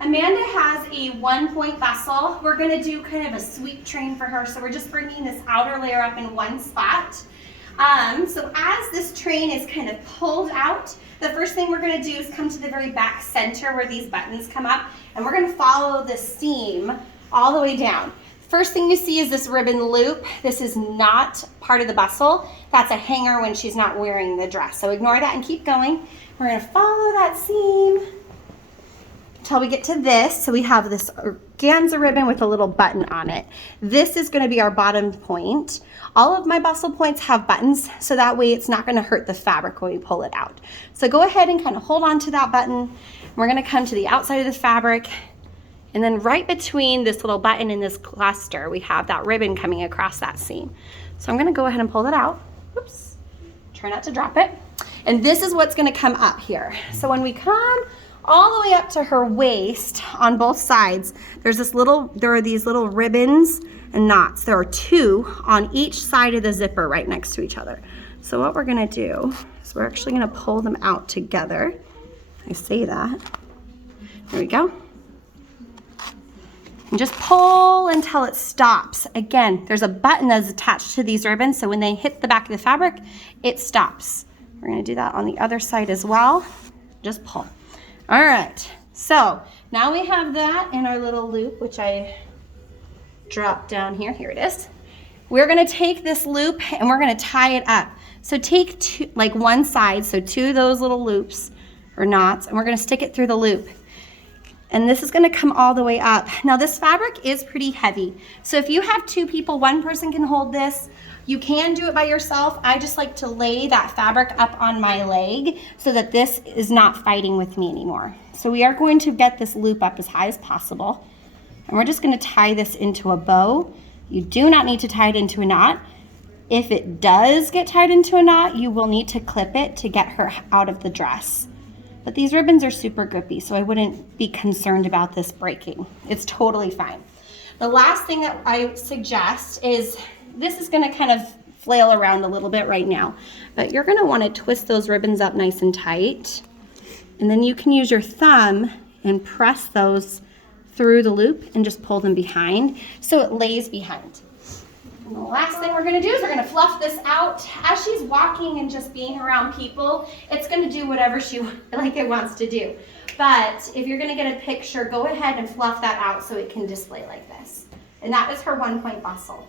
Amanda has a 1-point bustle. We're gonna do kind of a sweep train for her. So we're just bringing this outer layer up in one spot. So as this train is kind of pulled out, the first thing we're gonna do is come to the very back center where these buttons come up, and we're gonna follow the seam all the way down. First thing you see is this ribbon loop. This is not part of the bustle. That's a hanger when she's not wearing the dress. So ignore that and keep going. We're gonna follow that seam until we get to this. So we have this organza ribbon with a little button on it. This is gonna be our bottom point. All of my bustle points have buttons, so that way it's not gonna hurt the fabric when we pull it out. So go ahead and kind of hold on to that button. We're gonna come to the outside of the fabric, and then right between this little button and this cluster, we have that ribbon coming across that seam. So I'm gonna go ahead and pull it out. Oops, try not to drop it. And this is what's gonna come up here. So when we come all the way up to her waist on both sides, there are these little ribbons and knots. There are 2 on each side of the zipper right next to each other. So what we're gonna do is we're actually gonna pull them out together. I say that. There we go. And just pull until it stops. Again, there's a button that's attached to these ribbons, so when they hit the back of the fabric, it stops. We're gonna do that on the other side as well. Just pull. All right, so now we have that in our little loop, which I dropped down here. Here it is. We're gonna take this loop and we're gonna tie it up. So take one side, so 2 of those little loops or knots, and we're gonna stick it through the loop. And this is gonna come all the way up. Now this fabric is pretty heavy. So if you have 2 people, 1 person can hold this. You can do it by yourself. I just like to lay that fabric up on my leg so that this is not fighting with me anymore. So we are going to get this loop up as high as possible. And we're just gonna tie this into a bow. You do not need to tie it into a knot. If it does get tied into a knot, you will need to clip it to get her out of the dress. But these ribbons are super grippy, so I wouldn't be concerned about this breaking. It's totally fine. The last thing that I suggest is, this is gonna kind of flail around a little bit right now, but you're gonna wanna twist those ribbons up nice and tight. And then you can use your thumb and press those through the loop and just pull them behind so it lays behind. And the last thing we're gonna do is we're gonna fluff this out. As she's walking and just being around people, it's gonna do whatever it wants to do. But if you're gonna get a picture, go ahead and fluff that out so it can display like this. And that is her 1-point bustle.